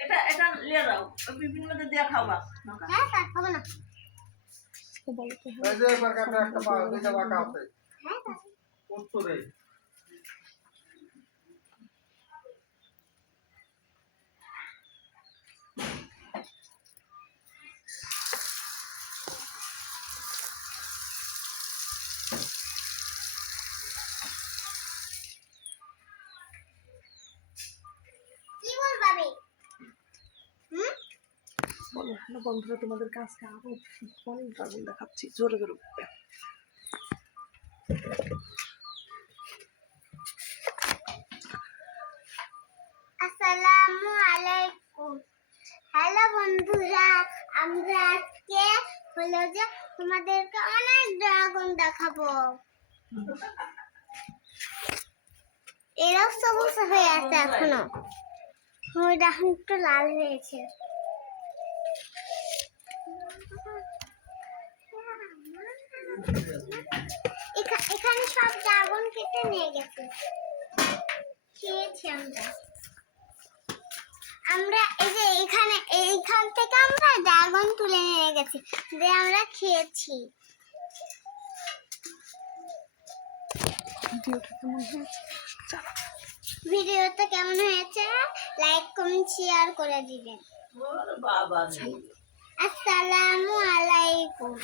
এটা এটা লিয়ে যাও, টিফিন মধ্যে দিয়ে খাওয়া। হ্যাঁ তা খাবো না। এই যে এবার একটা পা দুইটা বাঁকা আছে। হ্যাঁ তা উত্তরে কি বলবাবে? বলো না বন্ধুরা, তোমাদের কাছে আরো অনেক ড্রাগন দেখাচ্ছি, জোরে জোরে বলবে। আসসালামু আলাইকুম। হ্যালো বন্ধুরা, আমরা আজকে হলো যে তোমাদেরকে অনেক ড্রাগন দেখাবো। এরাও সবুজ হয়ে আছে এখনো, ওই দেখুন একটু লাল হয়েছে। এখানে সব ড্রাগন কেটে নিয়ে গেছে, খেয়েছি আমরা। আমরা এই যে এইখান থেকে আমরা ড্রাগন তুলে নিয়ে গেছি, যে আমরা খেয়েছি। ভিডিওটা কেমন হয়েছে লাইক কমেন্ট শেয়ার করে দিবেন। বাবা, আসসালামু আলাইকুম।